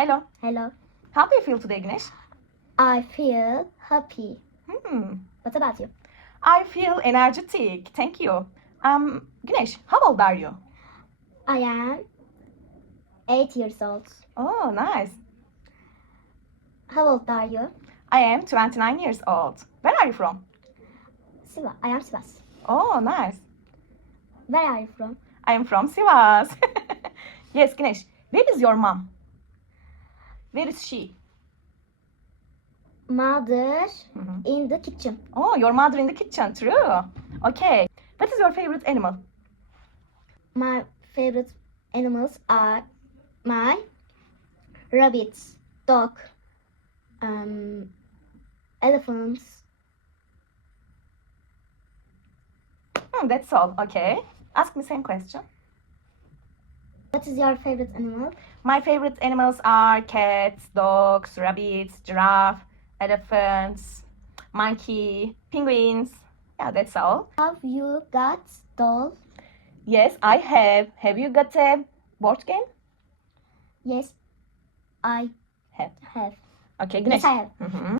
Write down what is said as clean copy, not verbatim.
Hello. Hello. How do you feel today, Güneş? I feel happy. What about you? I feel energetic. Thank you. Güneş, how old are you? I am 8 years old. Oh, nice. How old are you? I am 29 years old. Where are you from? Sivas. I am Sivas. Oh, nice. Where are you from? I am from Sivas. Yes, Güneş. Where is your mom? Where is she? Mother Mhm. in the kitchen. Oh, your mother in the kitchen. True. Okay. What is your favorite animal? My favorite animals are my rabbits, dog, elephants. That's all. Okay. Ask me same question. What is your favorite animal? My favorite animals are cats, dogs, rabbits, giraffe, elephants, monkey, penguins. Yeah, that's all. Have you got doll? Yes, I have. Have you got a board game? Yes, I Have. have. Okay, Yes, Güneş. I have. Mhm.